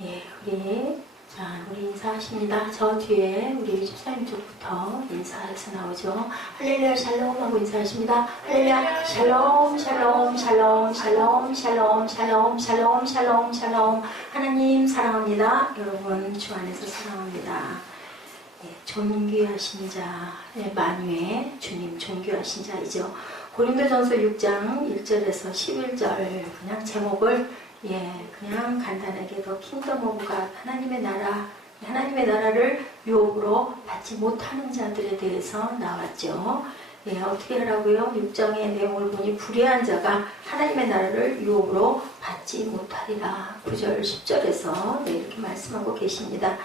우리 인사하십니다. 저 뒤에 우리 집사님 쪽부터 인사해서 나오죠. 할렐루야 샬롬 하고 인사하십니다. 할렐루야 샬롬 샬롬 샬롬 샬롬 샬롬 샬롬 샬롬 샬롬 샬롬. 하나님 사랑합니다. 여러분 주 안에서 사랑합니다. 존귀하신 자, 만유의 주님 존귀하신 자이죠. 고린도전서 6장 1절에서 11절 그냥 제목을 그냥 간단하게 더 킹덤 오브 갓, 하나님의 나라를 유혹으로 받지 못하는 자들에 대해서 나왔죠. 어떻게 하라고요? 6장의 내용을 보니 불의한 자가 하나님의 나라를 유혹으로 받지 못하리라. 9절 10절에서 이렇게 말씀하고 계십니다.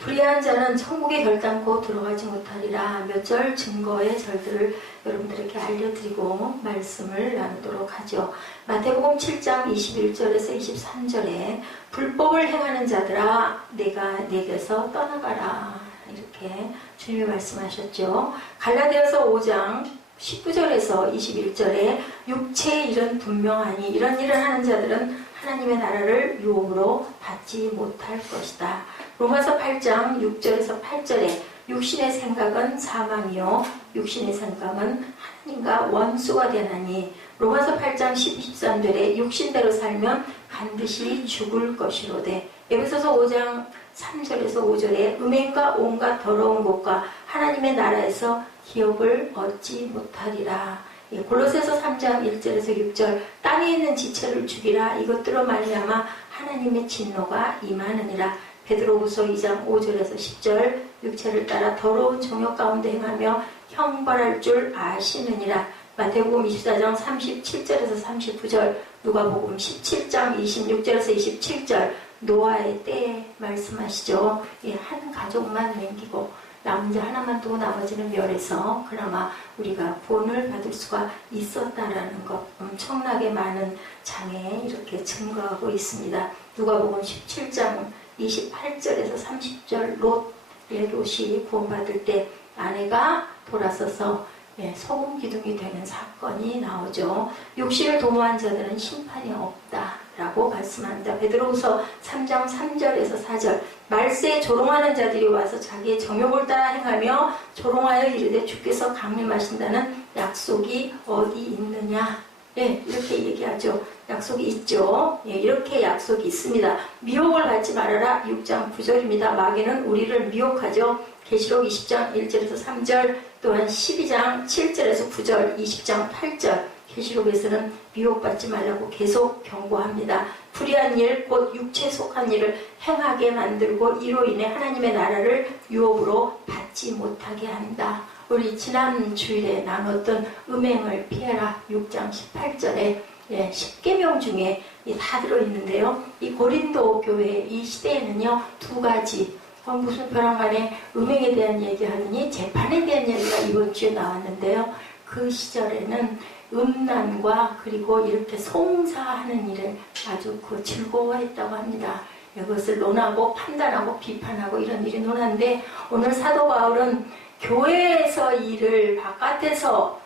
불의한 자는 천국에 결단코 들어가지 못하리라. 몇 절 증거의 절들을 여러분들에게 알려드리고 말씀을 나누도록 하죠. 마태복음 7장 21절에서 23절에 불법을 행하는 자들아 내가 내게서 떠나가라. 이렇게 주님이 말씀하셨죠. 갈라디아서 5장 19절에서 21절에 육체의 일은 분명하니 이런 일을 하는 자들은 하나님의 나라를 유혹으로 받지 못할 것이다. 로마서 8장 6절에서 8절에 육신의 생각은 사망이요 육신의 생각은 하나님과 원수가 되나니 로마서 8장 12, 13절에 육신대로 살면 반드시 죽을 것이로되 에베소서 5장 3절에서 5절에 음행과 온갖 더러운 것과 하나님의 나라에서 기업을 얻지 못하리라. 골로새서 3장 1절에서 6절 땅에 있는 지체를 죽이라. 이것들로 말미암아 하나님의 진노가 임하느니라. 베드로후서 2장 5절에서 10절 육체를 따라 더러운 정욕 가운데 행하며 형벌할 줄 아시느니라. 마태복음 24장 37절에서 39절 누가복음 17장 26절에서 27절 노아의 때에 말씀하시죠. 한 가족만 남기고 나 혼자 하나만 두고 나머지는 멸해서 그나마 우리가 구원을 받을 수가 있었다라는 것 엄청나게 많은 장에 이렇게 증거하고 있습니다. 누가복음 17장 28절에서 30절 롯이 구원받을 때 아내가 돌아서서 소금 기둥이 되는 사건이 나오죠. 육신을 도모한 자들은 심판이 없다라고 말씀합니다. 베드로후서 3장 3절에서 4절 말세에 조롱하는 자들이 와서 자기의 정욕을 따라 행하며 조롱하여 이르되 주께서 강림하신다는 약속이 어디 있느냐. 이렇게 얘기하죠. 약속이 있죠. 이렇게 약속이 있습니다. 미혹을 받지 말아라. 6장 9절입니다. 마귀는 우리를 미혹하죠. 계시록 20장 1절에서 3절 또한 12장 7절에서 9절 20장 8절 계시록에서는 미혹받지 말라고 계속 경고합니다. 불의한 일, 곧 육체에 속한 일을 행하게 만들고 이로 인해 하나님의 나라를 유혹으로 받지 못하게 한다. 우리 지난 주일에 나눴던 음행을 피해라 6장 18절에 10계명 중에 다 들어있는데요. 이 고린도 교회 이 시대에는요 두 가지 무슨 벼랑간에 음행에 대한 얘기하느니 재판에 대한 얘기가 이번 주에 나왔는데요. 그 시절에는 음란과 그리고 이렇게 송사하는 일을 아주 즐거워했다고 합니다. 이것을 논하고 판단하고 비판하고 이런 일이 논한데 오늘 사도 바울은 교회에서 일을 바깥에서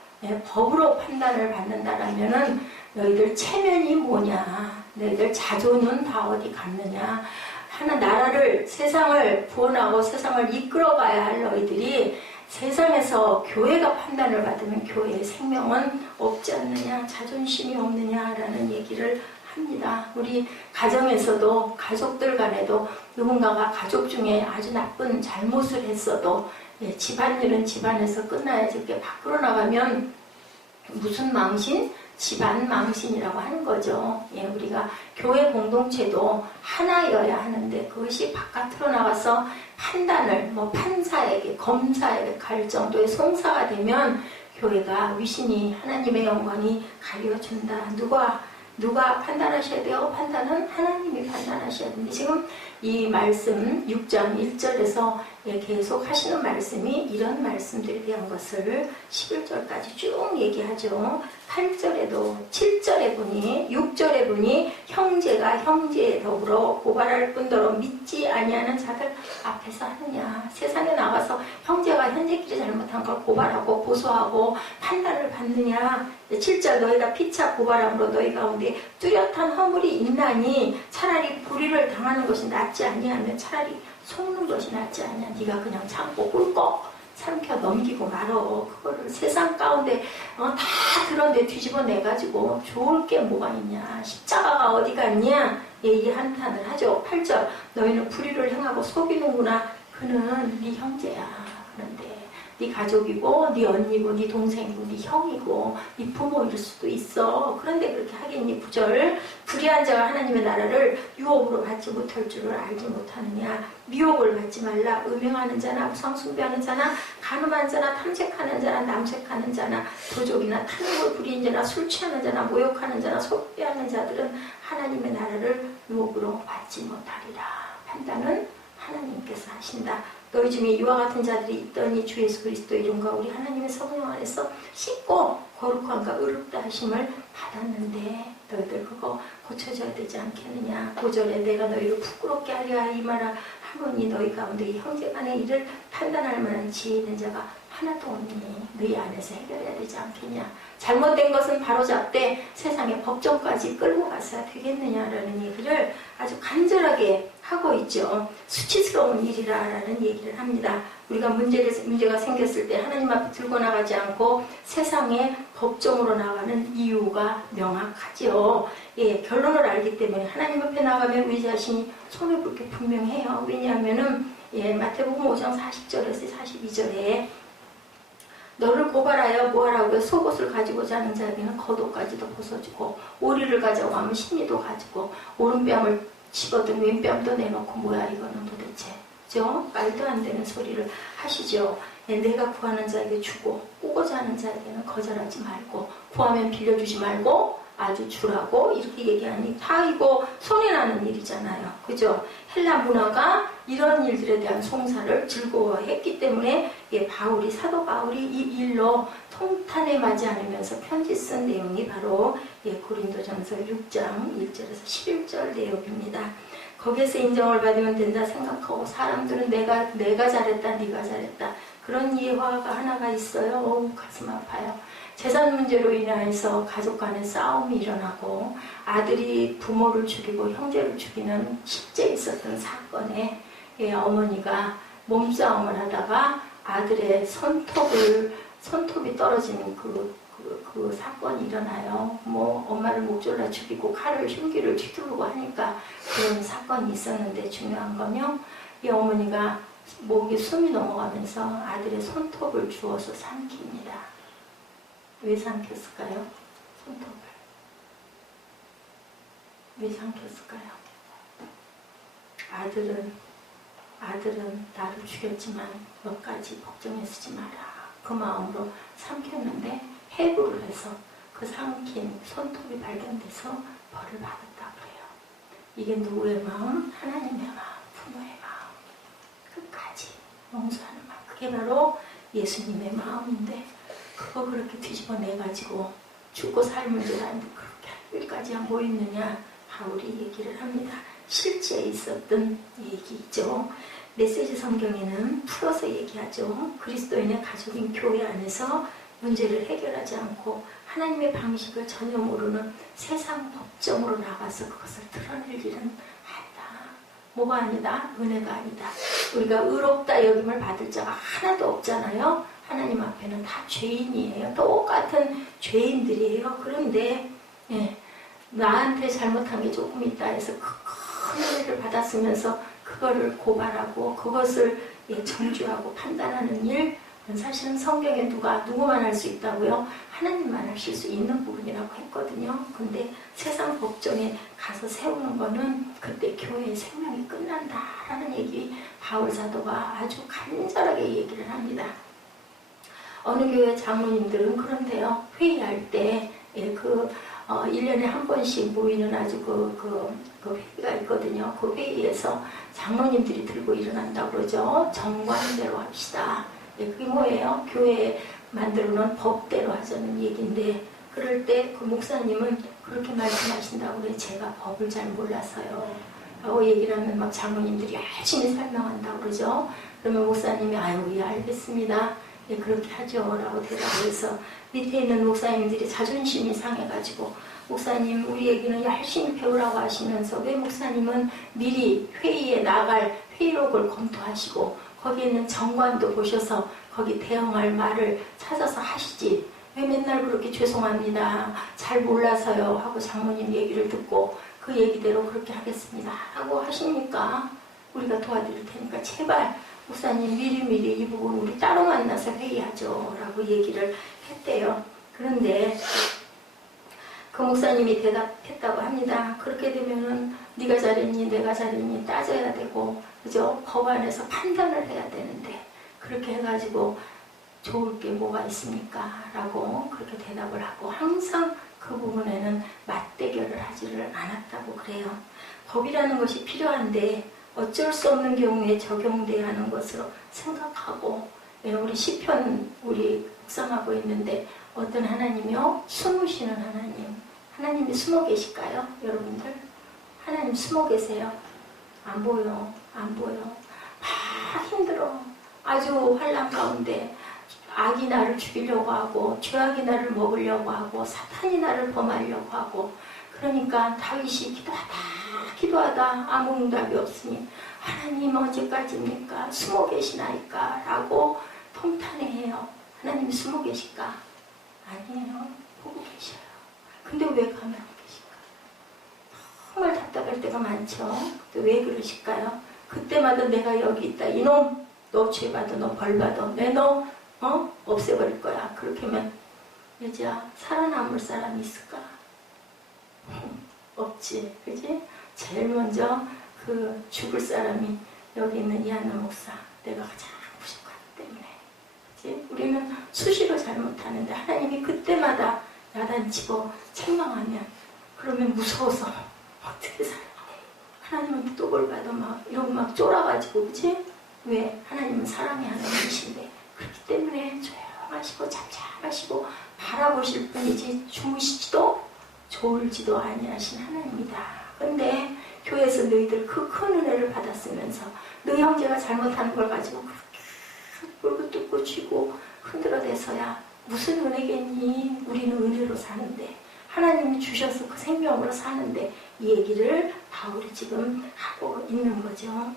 법으로 판단을 받는다라면은 너희들 체면이 뭐냐, 너희들 자존은 다 어디 갔느냐, 하나 나라를 세상을 구원하고 세상을 이끌어가야 할 너희들이 세상에서 교회가 판단을 받으면 교회의 생명은 없지 않느냐, 자존심이 없느냐라는 얘기를 합니다. 우리 가정에서도 가족들 간에도 누군가가 가족 중에 아주 나쁜 잘못을 했어도 집안일은 집안에서 끝나야지 이렇게 밖으로 나가면 무슨 망신? 집안 망신이라고 하는 거죠. 우리가 교회 공동체도 하나여야 하는데 그것이 바깥으로 나가서 판단을 판사에게 검사에게 갈 정도의 송사가 되면 교회가 위신이 하나님의 영광이 가려준다. 누가 판단하셔야 돼요? 판단은 하나님이 판단하셔야 됩니다. 지금 이 말씀 6장 1절에서 계속 하시는 말씀이 이런 말씀들에 대한 것을 11절까지 쭉 얘기하죠. 8절에도 7절에 보니 6절에 보니 형제가 형제에 더불어 고발할 뿐더러 믿지 아니하는 자들 앞에서 하느냐. 세상에 나가서 형제가 형제끼리 잘못한 걸 고발하고 고소하고 판단을 받느냐. 7절 너희가 피차 고발함으로 너희 가운데 뚜렷한 허물이 있나니 차라리 불의를 당하는 것이 낫지 아니하면 차라리 속는 것이 낫지 아니냐. 네가 그냥 참고 꿀꺽 삼켜 넘기고 말어. 그거를 세상 가운데 다 그런데 뒤집어 내가지고 좋을 게 뭐가 있냐. 십자가가 어디 갔냐. 이 한탄을 하죠. 8절 너희는 불의를 행하고 속이는구나. 그는 네 형제야. 그런데 네 가족이고 네 언니고 네 동생이고 네 형이고 네 부모일 수도 있어. 그런데 그렇게 하겠니. 9절 불의한 자가 하나님의 나라를 유혹으로 받지 못할 줄을 알지 못하느냐. 미혹을 받지 말라. 음행하는 자나 우상 숭배하는 자나 간음하는 자나 탐색하는 자나 남색하는 자나 도적이나 탐욕을 부리는 자나 술 취하는 자나 모욕하는 자나 속배하는 자들은 하나님의 나라를 유혹으로 받지 못하리라. 판단은 하나님께서 하신다. 너희 중에 이와 같은 자들이 있더니 주 예수 그리스도 이름과 우리 하나님의 성령 안에서 씻고 거룩함과 의롭다 하심을 받았는데 너희들 그거 고쳐져야 되지 않겠느냐. 5절에 내가 너희를 부끄럽게 하려 이 말아 하노니 너희 가운데 이 형제 간의 일을 판단할 만한 지혜 있는 자가 하나도 없니. 너희 안에서 해결해야 되지 않겠냐. 잘못된 것은 바로잡되 세상의 법정까지 끌고 가서야 되겠느냐라는 얘기를 아주 간절하게 하고 있죠. 수치스러운 일이라는 얘기를 합니다. 우리가 문제가 생겼을 때 하나님 앞에 들고 나가지 않고 세상의 법정으로 나가는 이유가 명확하죠. 예, 결론을 알기 때문에 하나님 앞에 나가면 우리 자신이 손해 볼 게 분명해요. 왜냐하면은 마태복음 5장 40절에서 42절에 너를 고발하여 뭐하라고요? 속옷을 가지고 자는 자에게는 겉옷까지도 벗어주고 오리를 가져고 하면 신리도 가지고 오른뺨을 치거든 왼뺨도 내놓고 뭐야 이거는 도대체. 그죠? 말도 안 되는 소리를 하시죠. 내가 구하는 자에게 주고 꾸고자 하는 자에게는 거절하지 말고 구하면 빌려주지 말고 아주 주라고 이렇게 얘기하니 다 이거 손해나는 일이잖아요. 그죠? 헬라 문화가 이런 일들에 대한 송사를 즐거워했기 때문에 사도 바울이 이 일로 통탄에 맞지 않으면서 편지 쓴 내용이 바로 고린도전서 6장 1절에서 11절 내용입니다. 거기에서 인정을 받으면 된다 생각하고 사람들은 내가 잘했다 네가 잘했다 그런 예화가 하나가 있어요. 어우 가슴 아파요. 재산 문제로 인해서 가족 간의 싸움이 일어나고 아들이 부모를 죽이고 형제를 죽이는 실제 있었던 사건에 어머니가 몸싸움을 하다가 아들의 손톱이 떨어지는 그 사건이 일어나요. 뭐 엄마를 목졸라 죽이고 칼을 흉기를 휘두르고 하니까 그런 사건이 있었는데 중요한 거면 이 어머니가 목에 숨이 넘어가면서 아들의 손톱을 주워서 삼킵니다. 왜 삼켰을까요? 손톱을. 왜 삼켰을까요? 아들은 나를 죽였지만 너까지 걱정해 쓰지 마라. 그 마음으로 삼켰는데 해부를 해서 그 삼킨 손톱이 발견돼서 벌을 받았다 그래요. 이게 누구의 마음? 하나님의 마음, 부모의 마음. 끝까지 용서하는 마음. 그게 바로 예수님의 마음인데 그거 그렇게 뒤집어내가지고 죽고 살 문제가 아닌데 그렇게 할 일까지 뭐 있느냐. 바울이 얘기를 합니다. 실제 있었던 얘기죠. 메시지 성경에는 풀어서 얘기하죠. 그리스도인의 가족인 교회 안에서 문제를 해결하지 않고 하나님의 방식을 전혀 모르는 세상 법정으로 나가서 그것을 드러낼 일은 아니다. 뭐가 아니다? 은혜가 아니다. 우리가 의롭다 여김을 받을 자가 하나도 없잖아요. 하나님 앞에는 다 죄인이에요. 똑같은 죄인들이에요. 그런데 나한테 잘못한 게 조금 있다 해서 큰 은혜를 받았으면서 그거를 고발하고 그것을 정죄하고 판단하는 일, 사실은 성경에 누구만 할 수 있다고요? 하나님만 하실 수 있는 부분이라고 했거든요. 근데 세상 법정에 가서 세우는 거는 그때 교회의 생명이 끝난다라는 얘기 바울 사도가 아주 간절하게 얘기를 합니다. 어느 교회 장로님들은 그런데요. 회의할 때 1년에 한 번씩 모이는 아주 그 회의가 있거든요. 그 회의에서 장로님들이 들고 일어난다고 그러죠. 정관대로 합시다. 그게 뭐예요? 교회에 만들어 놓은 법대로 하자는 얘기인데 그럴 때 그 목사님은 그렇게 말씀하신다고 그래. 제가 법을 잘 몰라서요 라고 얘기를 하면 막 장로님들이 열심히 설명한다고 그러죠. 그러면 목사님이 아유 예 알겠습니다. 예 그렇게 하죠 라고 대답을 해서 밑에 있는 목사님들이 자존심이 상해가지고 목사님 우리 얘기는 열심히 배우라고 하시면서 왜 목사님은 미리 회의에 나갈 회의록을 검토하시고 거기에 있는 정관도 보셔서 거기 대응할 말을 찾아서 하시지 왜 맨날 그렇게 죄송합니다 잘 몰라서요 하고 장모님 얘기를 듣고 그 얘기대로 그렇게 하겠습니다 하고 하시니까 우리가 도와드릴 테니까 제발 목사님 미리미리 이 부분 우리 따로 만나서 회의하죠 라고 얘기를 했대요. 그런데 그 목사님이 대답했다고 합니다. 그렇게 되면은 네가 잘했니 내가 잘했니 따져야 되고 그죠? 법 안에서 판단을 해야 되는데 그렇게 해가지고 좋을 게 뭐가 있습니까? 라고 그렇게 대답을 하고 항상 그 부분에는 맞대결을 하지를 않았다고 그래요. 법이라는 것이 필요한데 어쩔 수 없는 경우에 적용돼야 하는 것으로 생각하고 우리 시편 우리 묵상하고 있는데 어떤 하나님이요? 숨으시는 하나님. 하나님이 숨어 계실까요? 여러분들? 하나님 숨어 계세요? 안 보여. 안 보여. 막 힘들어. 아주 환난 가운데 악이 나를 죽이려고 하고 죄악이 나를 먹으려고 하고 사탄이 나를 범하려고 하고 그러니까 다윗이 기도하다 아무 응답이 없으니 하나님 언제까지입니까? 숨어 계시나이까? 라고 통탄해해요. 하나님 숨어 계실까? 아니에요. 보고 계셔요. 근데 왜 가면 안 계실까? 정말 답답할 때가 많죠. 왜 그러실까요? 그때마다 내가 여기 있다. 이놈 너 죄받아 너 벌받아 내 너 없애버릴 거야. 그렇게 하면 여자 살아남을 사람이 있을까? 없지. 그지? 제일 먼저 그 죽을 사람이 여기 있는 이하나 목사 내가 가장 부족하기 때문에 그치? 우리는 수시로 잘못하는데 하나님이 그때마다 야단치고 책망하면 그러면 무서워서 어떻게 살아? 하나님은 또 뭘 받아 막 이러고 막 쫄아가지고 그치? 왜? 하나님은 사랑의 하나님이신데 그렇기 때문에 조용하시고 잠잠하시고 바라보실 뿐이지 주무시지도 졸지도 아니하신 하나님이다. 근데 교회에서 너희들 그 큰 은혜를 받았으면서 너희 형제가 잘못하는 걸 가지고 그렇게 꿀고 뜯고 쥐고 흔들어대서야 무슨 은혜겠니? 우리는 은혜로 사는데 하나님이 주셔서 그 생명으로 사는데 이 얘기를 바울이 지금 하고 있는 거죠.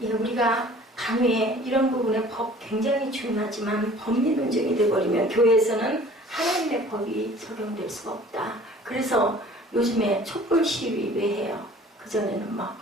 예, 우리가 강의에 이런 부분의 법 굉장히 중요하지만 법리논쟁이 돼버리면 교회에서는 하나님의 법이 적용될 수가 없다. 그래서 요즘에 촛불 시위 왜 해요? 그전에는 막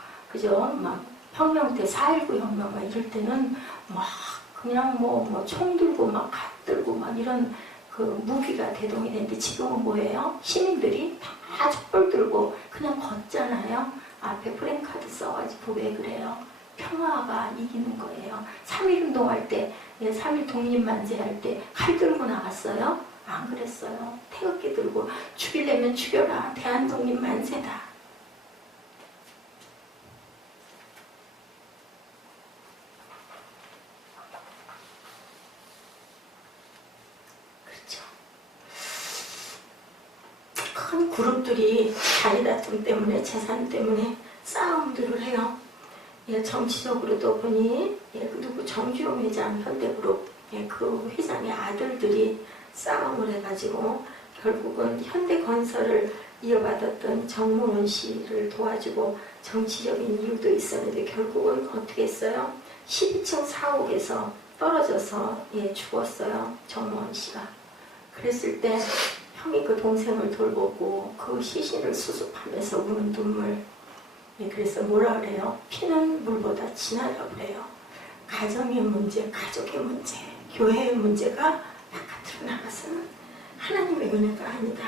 혁명 때 4.19 혁명 막 이럴 때는 막 그냥 총 들고 막 갓 들고 막 이런 그 무기가 대동이 되는데 지금은 뭐예요? 시민들이 다 촛불 들고 그냥 걷잖아요. 앞에 프랭카드 써가지고 왜 그래요? 평화가 이기는 거예요. 3.1 운동할 때, 3.1 독립만세할 때 칼 들고 나갔어요? 안 그랬어요. 태극기 들고 죽이려면 죽여라. 대한독립 만세다. 그렇죠. 큰 그룹들이 자리 다툼 때문에 재산 때문에 싸움들을 해요. 정치적으로도 보니 누구 정주영 회장 현대그룹 그 회장의 아들들이 싸움을 해가지고 결국은 현대건설을 이어받았던 정몽원 씨를 도와주고 정치적인 이유도 있었는데 결국은 어떻게 했어요? 12층 사옥에서 떨어져서 죽었어요. 정몽원 씨가. 그랬을 때 형이 그 동생을 돌보고 그 시신을 수습하면서 우는 눈물. 그래서 뭐라 그래요? 피는 물보다 진하다고 그래요. 가정의 문제, 가족의 문제, 교회의 문제가 바깥으로 나가서는 하나님의 은혜가 아니다.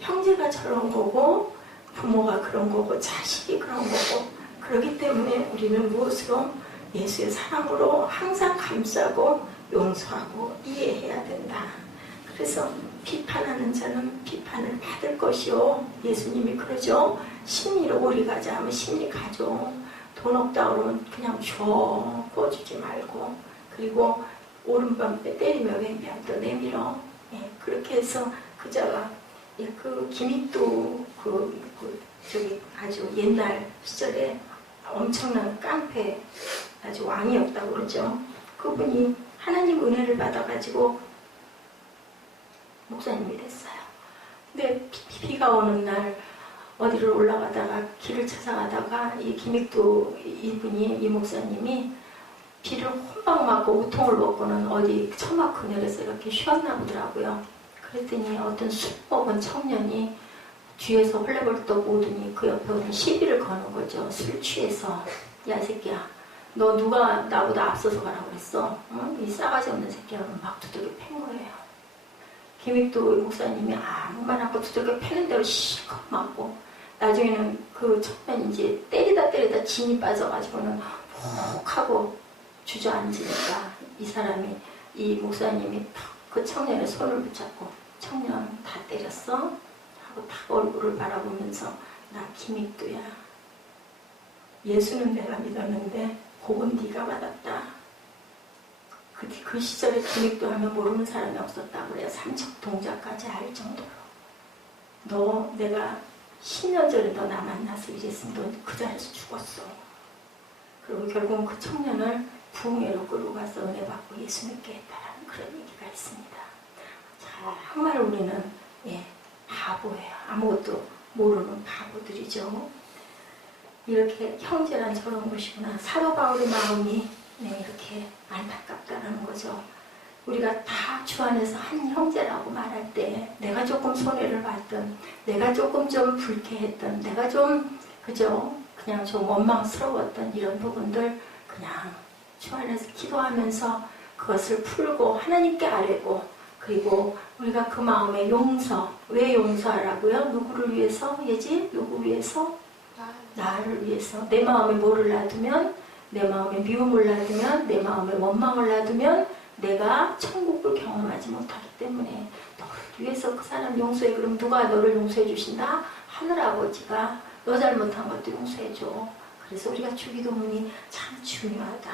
형제가 저런 거고 부모가 그런 거고 자식이 그런 거고 그렇기 때문에 우리는 무엇으로? 예수의 사랑으로 항상 감싸고 용서하고 이해해야 된다. 그래서 비판하는 자는 비판을 받을 것이요. 예수님이 그러죠. 심리로 오리 가자 하면 심리 가죠. 돈 없다 그러면 그냥 줘. 꿔주지 말고. 그리고 오른밤에 때리며 왼편 또 내밀어. 예, 그렇게 해서 그자가 예, 그 김익도 저기 아주 옛날 시절에 엄청난 깡패 아주 왕이었다고 그러죠. 그분이 하나님 은혜를 받아가지고 목사님이 됐어요. 근데 비가 오는 날 어디를 올라가다가 길을 찾아가다가 이 김익도 이분이 이 목사님이 비를 혼방 맞고 우통을 벗고는 어디 처막 그늘에서 이렇게 쉬었나 보더라고요. 그랬더니 어떤 술 먹은 청년이 뒤에서 헐레벌떡 오더니 그 옆에 오는 시비를 거는 거죠. 술 취해서. 야 새끼야, 너 누가 나보다 앞서서 가라고 그랬어? 어? 이 싸가지 없는 새끼야. 막 두들겨 팬 거예요. 김익도 목사님이 아무 말 않고 두들겨 패는 대로 실컷 맞고 나중에는 그 청년이 이제 때리다 진이 빠져가지고는 푹 하고 주저앉으니까 이 사람이 이 목사님이 그 청년의 손을 붙잡고 청년 다 때렸어? 하고 딱 얼굴을 바라보면서 나 김익도야. 예수는 내가 믿었는데 복은 네가 받았다. 그 시절에 김익도 하면 모르는 사람이 없었다고 그래요. 삼척 동자까지 알 정도로. 너 내가 10년 전에 너 나 만나서 이랬으면 너 그 자리에서 죽었어. 그리고 결국은 그 청년을 부흥회로 끌고 가서 은혜 받고 예수 믿게 했다라는 그런 얘기가 있습니다. 정말 우리는 바보예요. 아무것도 모르는 바보들이죠. 이렇게 형제란 저런 것이구나. 사도 바울의 마음이 이렇게 안타깝다는 거죠. 우리가 다 주 안에서 한 형제라고 말할 때 내가 조금 손해를 봤던, 내가 조금 좀 불쾌했던, 내가 좀 그냥 좀 원망스러웠던 이런 부분들 그냥 주 안에서 기도하면서 그것을 풀고 하나님께 아뢰고, 그리고 우리가 그 마음의 용서, 왜 용서하라고요? 누구를 위해서? 누구 위해서? 나를 위해서. 내 마음에 뭐를 놔두면, 내 마음에 미움을 놔두면, 내 마음에 원망을 놔두면 내가 천국을 경험하지 못하기 때문에 너를 위해서 그 사람 용서해. 그럼 누가 너를 용서해 주신다? 하늘아버지가 너 잘못한 것도 용서해 줘. 그래서 우리가 주기도문이 참 중요하다.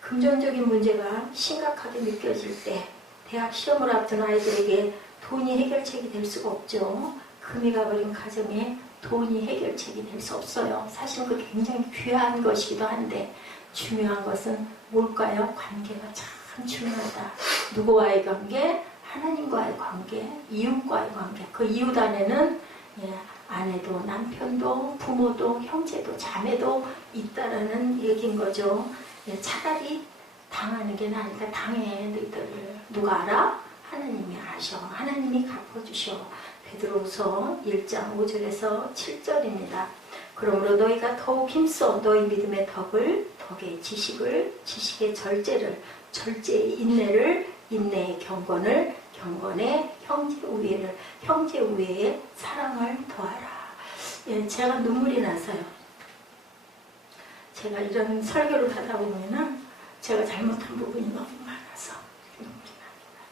금전적인 문제가 심각하게 느껴질 때 대학 시험을 앞둔 아이들에게 돈이 해결책이 될 수가 없죠. 금이 가버린 가정에 돈이 해결책이 될 수 없어요. 사실 그 굉장히 귀한 것이기도 한데 중요한 것은 뭘까요? 관계가 참 중요하다. 누구와의 관계? 하나님과의 관계, 이웃과의 관계. 그 이웃 안에는 아내도 남편도 부모도 형제도 자매도 있다라는 얘기인 거죠. 차라리 당하는 게 나으니까 당해. 너희들 누가 알아? 하나님이 아셔. 하나님이 갚아주셔. 베드로후서 1장 5절에서 7절입니다. 그러므로 너희가 더욱 힘써 너희 믿음의 덕을, 덕의 지식을, 지식의 절제를, 절제의 인내를, 인내의 경건을, 경건의 형제 우애를, 형제 우애의 사랑을 더하라. 제가 눈물이 나서요. 제가 이런 설교를 하다 보면은 제가 잘못한 부분이 너무 많아서 눈물이 납니다.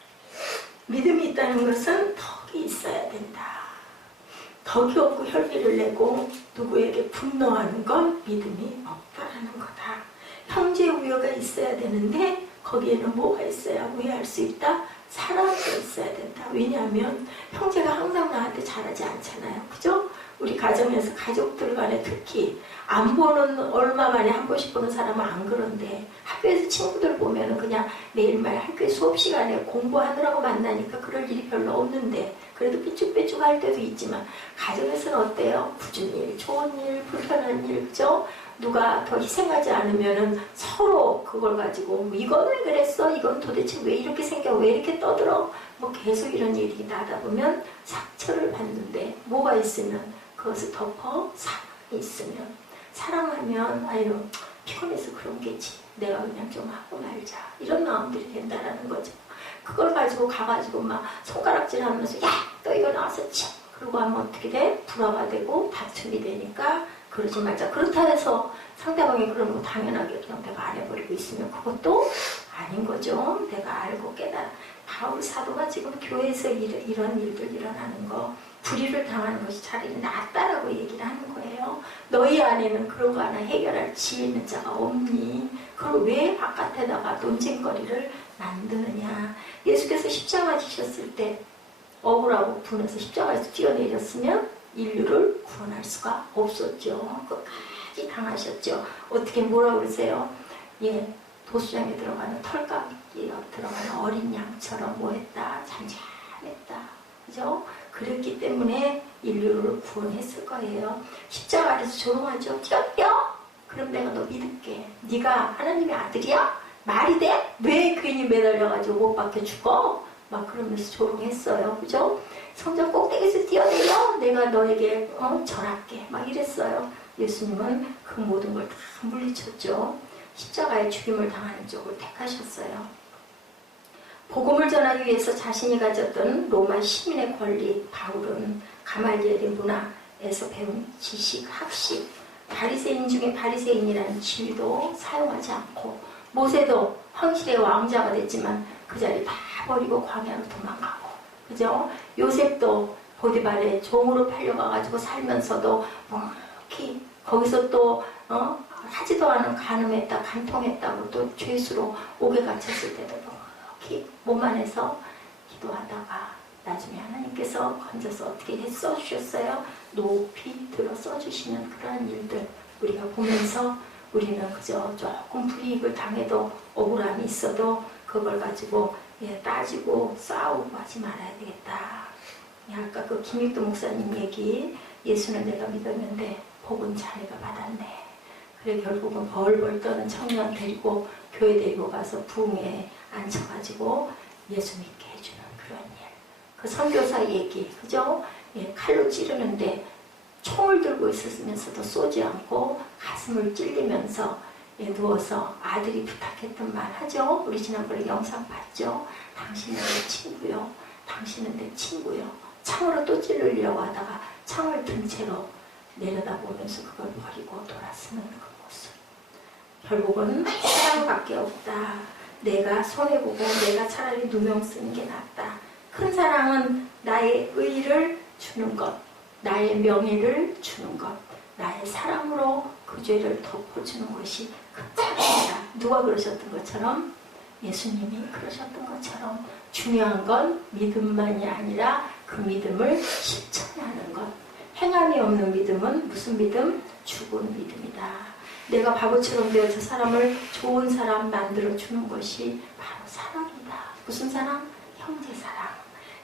믿음이 있다는 것은 덕이 있어야 된다. 덕이 없고 혈기를 내고 누구에게 분노하는 건 믿음이 없다라는 거다. 형제 우애가 있어야 되는데 거기에는 뭐가 있어야 우애할 수 있다? 사랑이 있어야 된다. 왜냐하면 형제가 항상 나한테 잘하지 않잖아요. 그죠? 우리 가정에서 가족들 간에 특히 안 보는 얼마 만에 한 번씩 보는 사람은 안 그런데 학교에서 친구들 보면은 그냥 매일매일 학교 수업 시간에 공부하느라고 만나니까 그럴 일이 별로 없는데 그래도 삐죽삐죽 할 때도 있지만 가정에서는 어때요? 굳은 일, 좋은 일, 불편한 일, 그죠? 누가 더 희생하지 않으면은 서로 그걸 가지고 이건 왜 그랬어? 이건 도대체 왜 이렇게 생겨? 왜 이렇게 떠들어? 뭐 계속 이런 일이 나다 보면 상처를 받는데 뭐가 있으면 그것을 덮어 사랑이 있으면 사랑하면 아유 피곤해서 그런 게지 내가 그냥 좀 하고 말자 이런 마음들이 된다라는 거죠. 그걸 가지고 가가지고 막 손가락질 하면서 야 너 이거 나와서 치 그러고 하면 어떻게 돼? 불화가 되고 다툼이 되니까 그러지 말자. 그렇다 해서 상대방이 그런 거 당연하게 그냥 내가 안 해버리고 있으면 그것도 아닌 거죠. 내가 알고 깨달아. 바울 사도가 지금 교회에서 이런 일들 일어나는 거 불의를 당하는 것이 차라리 낫다라고 얘기를 하는 거예요. 너희 안에는 그런 거 하나 해결할 지혜 있는 자가 없니? 그걸 왜 바깥에다가 논쟁거리를 만드느냐. 예수께서 십자가 지셨을 때 억울하고 분해서 십자가에서 뛰어내렸으면 인류를 구원할 수가 없었죠. 끝까지 당하셨죠. 어떻게 뭐라고 그러세요? 예, 도수장에 들어가는 털깎이가 들어가는 어린 양처럼 뭐했다? 잠잠했다. 그죠? 그랬기 때문에 인류를 구원했을 거예요. 십자가 아래서 조롱하죠. 뛰어! 그럼 내가 너 믿을게. 네가 하나님의 아들이야? 말이 돼? 왜 괜히 매달려가지고 못 박혀 죽어? 막 그러면서 조롱했어요. 그죠? 성전 꼭대기에서 뛰어내려. 내가 너에게 절할게. 막 이랬어요. 예수님은 그 모든 걸 다 물리쳤죠. 십자가의 죽임을 당하는 쪽을 택하셨어요. 복음을 전하기 위해서 자신이 가졌던 로마 시민의 권리, 바울은 가말리엘의 문화에서 배운 지식, 학식, 바리새인 중에 바리새인이라는 지위도 사용하지 않고, 모세도 황실의 왕자가 됐지만 그 자리 다 버리고 광야로 도망가고, 그죠? 요셉도 보디발의 종으로 팔려가가지고 살면서도 묵묵히 거기서 또 하지도 않은 간음했다, 간통했다고 또 죄수로 옥에 갇혔을 때도 묵묵히 몸만해서 기도하다가 나중에 하나님께서 건져서 어떻게 써주셨어요? 높이 들어 써주시는 그러한 일들 우리가 보면서 우리는 그저 조금 불이익을 당해도 억울함이 있어도 그걸 가지고 따지고 싸우고 하지 말아야 되겠다. 아까 그 김익도 목사님 얘기, 예수는 내가 믿었는데 복은 자네가 받았네. 그래 결국은 벌벌 떠는 청년 데리고 교회 데리고 가서 부흥에 앉혀가지고 예수 믿게 해주는 그런 일. 그 선교사 얘기, 그죠? 칼로 찌르는데 총을 들고 있으면서도 쏘지 않고 가슴을 찔리면서 누워서 아들이 부탁했던 말 하죠? 우리 지난번에 영상 봤죠? 당신은 내 친구요. 당신은 내 친구요. 창으로 또 찌르려고 하다가 창을 든 채로 내려다보면서 그걸 버리고 돌아서는 그 모습. 결국은 사랑밖에 없다. 내가 손해보고 내가 차라리 누명 쓰는 게 낫다. 큰 사랑은 나의 의를 주는 것, 나의 명예를 주는 것, 나의 사랑으로 그 죄를 덮어주는 것이 큰 사랑이다. 누가 그러셨던 것처럼? 예수님이 그러셨던 것처럼 중요한 건 믿음만이 아니라 그 믿음을 실천하는 것. 행함이 없는 믿음은 무슨 믿음? 죽은 믿음이다. 내가 바보처럼 되어 저 사람을 좋은 사람 만들어주는 것이 바로 사랑이다. 무슨 사랑? 형제 사랑.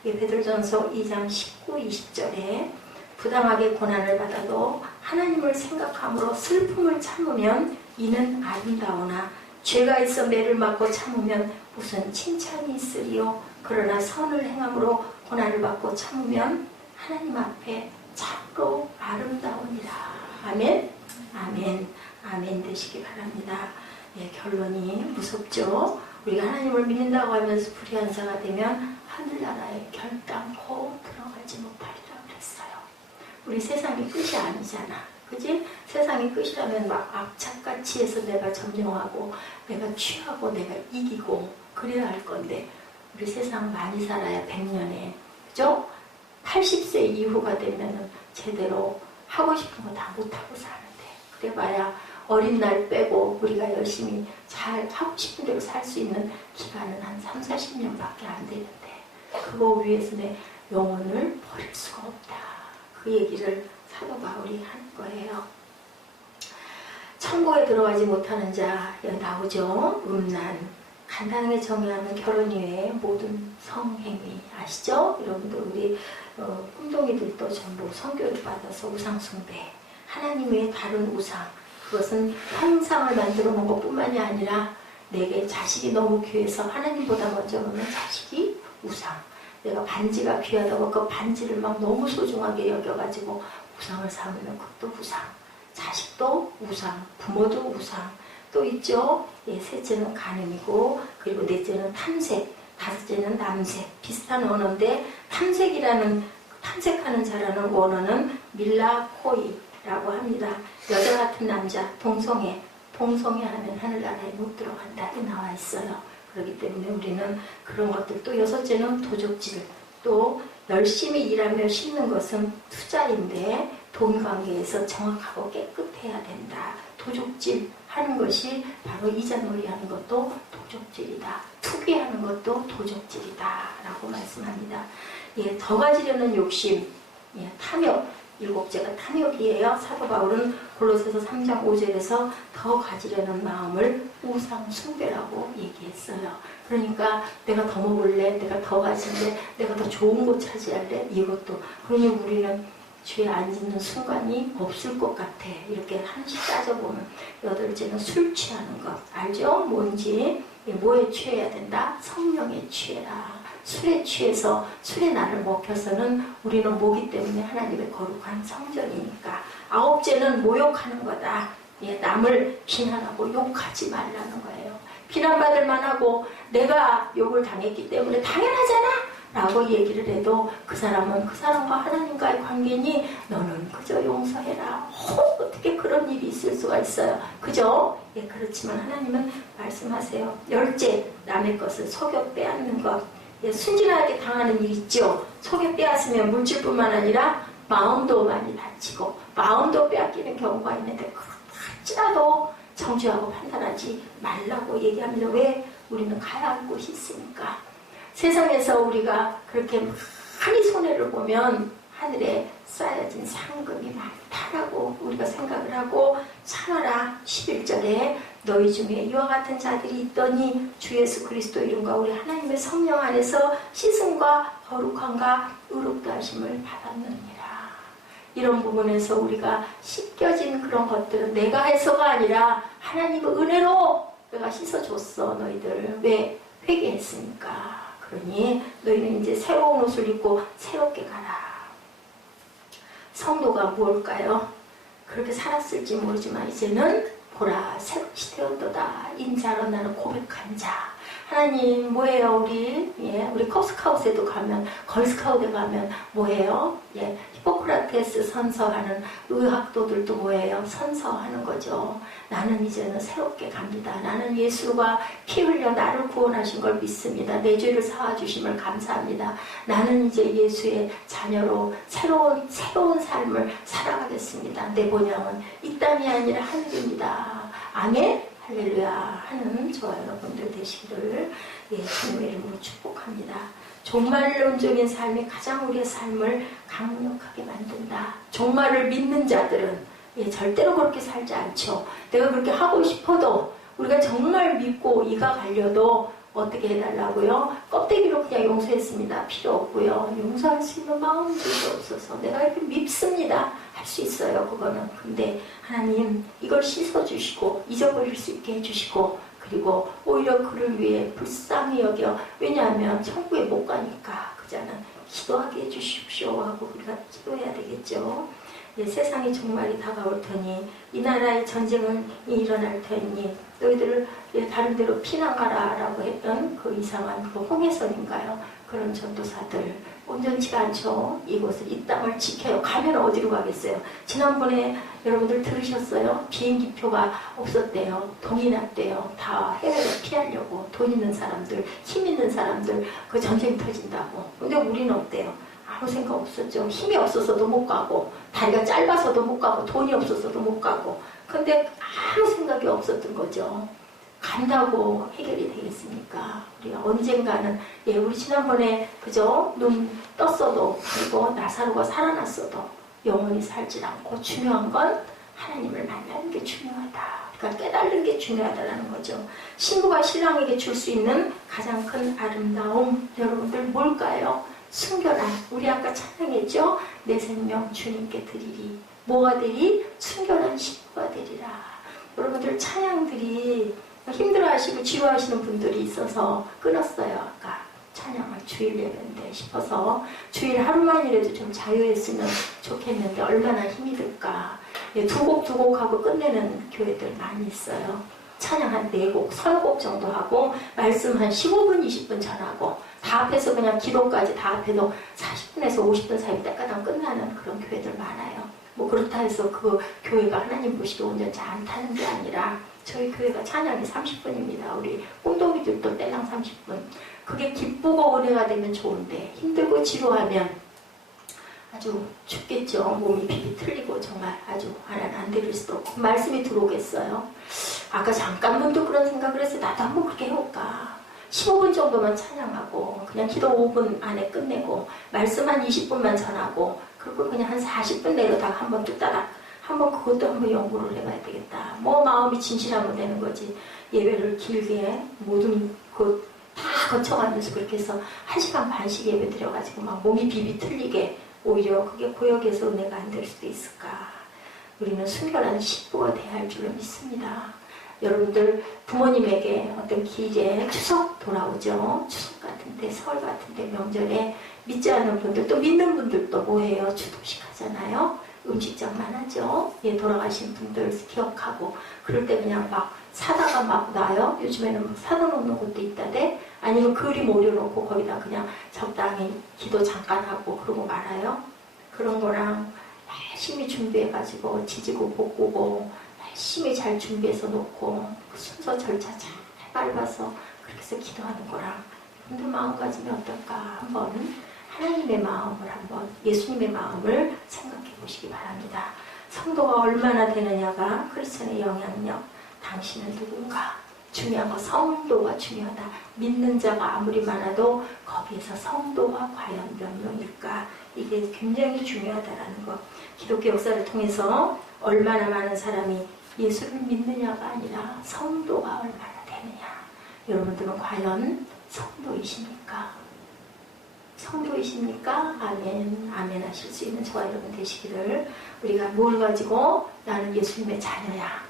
베드로전서 2장 19, 20절에 부당하게 고난을 받아도 하나님을 생각함으로 슬픔을 참으면 이는 아름다우나 죄가 있어 매를 맞고 참으면 무슨 칭찬이 있으리요. 그러나 선을 행함으로 고난을 받고 참으면 하나님 앞에 참으로 아름다우니라. 아멘? 아멘. 아멘 되시기 바랍니다. 결론이 무섭죠? 우리가 하나님을 믿는다고 하면서 불의한 자가 되면 하늘나라에 결단코 들어가지 못하리라 그랬어요. 우리 세상이 끝이 아니잖아. 그지? 세상이 끝이라면 막 악착같이 해서 내가 점령하고 내가 취하고 내가 이기고 그래야 할 건데 우리 세상 많이 살아야 100년에 그죠? 80세 이후가 되면 제대로 하고 싶은 거 다 못하고 사는데 그래봐야 어린 날 빼고 우리가 열심히 잘 하고 싶은 대로 살 수 있는 기간은 한 3, 40년밖에 안 되는데 그거 위해서 내 영혼을 버릴 수가 없다. 그 얘기를 사도 바울이 하는 거예요. 천국에 들어가지 못하는 자 나오죠. 음란. 간단하게 정의하면 결혼 이외의 모든 성행위 아시죠? 여러분들 우리 꿈동이들도 전부 선교를 받아서 우상숭배 하나님 외에 다른 우상 그것은 형상을 만들어 놓은 것뿐만이 아니라 내게 자식이 너무 귀해서 하나님보다 먼저 놓는 자식이 우상. 내가 반지가 귀하다고 그 반지를 막 너무 소중하게 여겨가지고 우상을 삼으면 그것도 우상. 자식도 우상. 부모도 우상. 또 있죠. 셋째는 간음이고 그리고 넷째는 탐색. 다섯째는 남색. 비슷한 언어인데 탐색하는 자라는 원어는 밀라코이라고 합니다. 여자 같은 남자, 동성애하면 하늘나라에 못 들어간다 이 나와 있어요. 그렇기 때문에 우리는 그런 것들 또 여섯째는 도적질 또 열심히 일하며 씻는 것은 투자인데 돈 관계에서 정확하고 깨끗해야 된다. 도적질 하는 것이 바로 이자놀이 하는 것도 도적질이다. 투기하는 것도 도적질이다. 라고 말씀합니다. 예, 더 가지려는 욕심, 예, 탐욕, 7제가 탐욕이에요. 사도 바울은 골로새서 3장 5절에서 더 가지려는 마음을 우상 숭배라고 얘기했어요. 그러니까 내가 더 먹을래, 내가 더 가질래, 내가 더 좋은 거 차지할래, 이것도. 그러니 우리는 죄 안 짓는 순간이 없을 것 같아. 이렇게 하나씩 따져보면 8제는 술 취하는 것. 알죠? 뭔지. 뭐에 취해야 된다? 성령에 취해라. 술에 취해서 술에 나를 먹혀서는 우리는 모기 때문에 하나님의 거룩한 성전이니까. 9제는 모욕하는 거다. 예, 남을 비난하고 욕하지 말라는 거예요. 비난받을 만하고 내가 욕을 당했기 때문에 당연하잖아 라고 얘기를 해도 그 사람은 그 사람과 하나님과의 관계니 너는 그저 용서해라. 어떻게 그런 일이 있을 수가 있어요. 그죠? 예, 그렇지만 하나님은 말씀하세요. 10째, 남의 것을 속여 빼앗는 것. 예, 순진하게 당하는 일 있죠. 속여 빼앗으면 물질뿐만 아니라 마음도 많이 다치고 마음도 빼앗기는 경우가 있는데 그렇지라도 정죄하고 판단하지 말라고 얘기합니다. 왜? 우리는 가야 할 곳이 있으니까. 세상에서 우리가 그렇게 많이 손해를 보면 하늘에 쌓여진 상금이 많다라고 우리가 생각을 하고 참아라. 11절에 너희 중에 이와 같은 자들이 있더니 주 예수 그리스도 이름과 우리 하나님의 성령 안에서 씻음과 거룩함과 의롭다 하심을 받았느니라. 이런 부분에서 우리가 씻겨진 그런 것들은 내가 해서가 아니라 하나님의 은혜로 내가 씻어줬어. 너희들 왜? 회개했으니까. 그러니 너희는 이제 새로운 옷을 입고 새롭게 가라. 성도가 뭘까요? 그렇게 살았을지 모르지만 이제는 보라 새롭게 되었도다. 인자로 나는 고백한 자. 하나님 뭐예요? 우리 컵스카웃에도 가면, 걸스카웃에 가면 뭐예요? 예, 히포크라테스 선서하는 의학도들도 뭐예요? 선서하는 거죠. 나는 이제는 새롭게 갑니다. 나는 예수가 피 흘려 나를 구원하신 걸 믿습니다. 내 죄를 사와주심을 감사합니다. 나는 이제 예수의 자녀로 새로운 삶을 살아가겠습니다. 내 본향은 이 땅이 아니라 하늘입니다. 아멘? 할렐루야 하는 저와 여러분들 되시기를 주님의 이름으로 축복합니다. 종말론적인 삶이 가장 우리의 삶을 강력하게 만든다. 종말을 믿는 자들은 절대로 그렇게 살지 않죠. 내가 그렇게 하고 싶어도 우리가 정말 믿고 이가 갈려도 어떻게 해달라고요? 껍데기로 그냥 용서했습니다. 필요 없고요. 용서할 수 있는 마음들도 없어서 내가 이렇게 밉습니다. 할 수 있어요. 그거는. 근데 하나님 이걸 씻어주시고 잊어버릴 수 있게 해주시고 그리고 오히려 그를 위해 불쌍히 여겨. 왜냐하면 천국에 못 가니까 그자는 기도하게 해주십시오 하고 우리가 기도해야 되겠죠. 세상이 종말이 다가올 테니 이 나라의 전쟁은 일어날 테니 너희들을 다른 데로 피난 가라 라고 했던 그 이상한 그 홍해선인가요? 그런 전도사들 온전치가 않죠. 이곳을 이 땅을 지켜요. 가면 어디로 가겠어요? 지난번에 여러분들 들으셨어요? 비행기표가 없었대요. 동이 났대요. 다 해외로 피하려고. 돈 있는 사람들, 힘 있는 사람들 그 전쟁 터진다고. 근데 우리는 어때요? 아무 생각 없었죠. 힘이 없어서도 못 가고 다리가 짧아서도 못 가고 돈이 없어서도 못 가고 근데 아무 생각이 없었던 거죠. 간다고 해결이 되겠습니까? 우리가 언젠가는 우리 지난번에 그죠? 눈 떴어도 그리고 나사로가 살아났어도 영원히 살지 않고 중요한 건 하나님을 만나는 게 중요하다. 그러니까 깨달는 게 중요하다는 거죠. 신부가 신랑에게 줄 수 있는 가장 큰 아름다움 여러분들 뭘까요? 순결한, 우리 아까 찬양했죠? 내 생명 주님께 드리리. 뭐가 되리? 순결한 신부가 되리라. 여러분들 찬양들이 힘들어하시고 지루하시는 분들이 있어서 끊었어요. 아까 찬양을 주일 예배인데 싶어서 주일 하루만이라도 좀 자유했으면 좋겠는데 얼마나 힘이 들까. 두 곡 하고 끝내는 교회들 많이 있어요. 찬양 한 4곡, 3곡 정도 하고 말씀 한 15분, 20분 전하고 다 합해서 그냥 기도까지 다 합해도 40분에서 50분 사이 때까지 끝나는 그런 교회들 많아요. 뭐 그렇다 해서 그 교회가 하나님 보시기 온전치 않다는 게 아니라 저희 교회가 찬양이 30분입니다. 우리 꽁동이들도 떼랑 30분. 그게 기쁘고 은혜가 되면 좋은데 힘들고 지루하면 아주 춥겠죠. 몸이 비비 틀리고 정말 아주 하나는 안 들을 수도 없고 말씀이 들어오겠어요. 아까 잠깐 문득 그런 생각을 해서 나도 한번 그렇게 해볼까. 15분 정도만 찬양하고 그냥 기도 5분 안에 끝내고 말씀 한 20분만 전하고 그리고 그냥 한 40분 내려다가 한번 뚝따닥 한번 그것도 한번 연구를 해봐야 되겠다. 뭐 마음이 진실하면 되는 거지. 예배를 길게 모든 것 다 거쳐가면서 그렇게 해서 1시간 반씩 예배 드려가지고 막 몸이 비비 틀리게 오히려 그게 고역에서 은혜가 안 될 수도 있을까. 우리는 순결한 식부가 돼야 할 줄로 믿습니다. 여러분들 부모님에게 어떤 기회에 추석 돌아오죠. 추석 같은데 설 같은데 명절에 믿지 않는 분들 또 믿는 분들도 뭐해요? 추도식 하잖아요. 음식점만 하죠. 예, 돌아가신 분들 기억하고 그럴 때 그냥 막 사다가 막 놔요. 요즘에는 막 사다 놓는 것도 있다대. 아니면 그림 올려놓고 거기다 그냥 적당히 기도 잠깐 하고 그러고 말아요. 그런 거랑 열심히 준비해가지고 지지고 볶고 열심히 잘 준비해서 놓고 그 순서 절차 잘 밟아서 그렇게 해서 기도하는 거랑 여러분들 마음가짐이 어떨까 한번 하나님의 마음을 한번 예수님의 마음을 생각해 보시기 바랍니다. 성도가 얼마나 되느냐가 크리스천의 영향력. 당신은 누군가? 중요한 거 성도가 중요하다. 믿는 자가 아무리 많아도 거기에서 성도가 과연 몇 명일까? 이게 굉장히 중요하다라는 거. 기독교 역사를 통해서 얼마나 많은 사람이 예수를 믿느냐가 아니라 성도가 얼마나 되느냐. 여러분들은 과연 성도이십니까? 성도이십니까? 아멘, 아멘 하실 수 있는 저와 여러분 되시기를. 우리가 뭘 가지고 나는 예수님의 자녀야.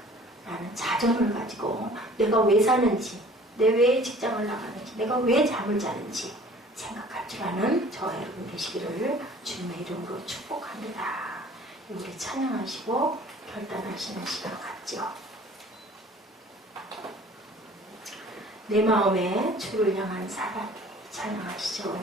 나는 자존을 가지고 내가 왜 사는지, 내 왜 직장을 나가는지, 내가 왜 잠을 자는지 생각할 줄 아는 저와 여러분 되시기를 주님의 이름으로 축복합니다. 우리 찬양하시고 결단하시는 시간 갖죠. 내 마음에 주를 향한 사랑 찬양하시죠.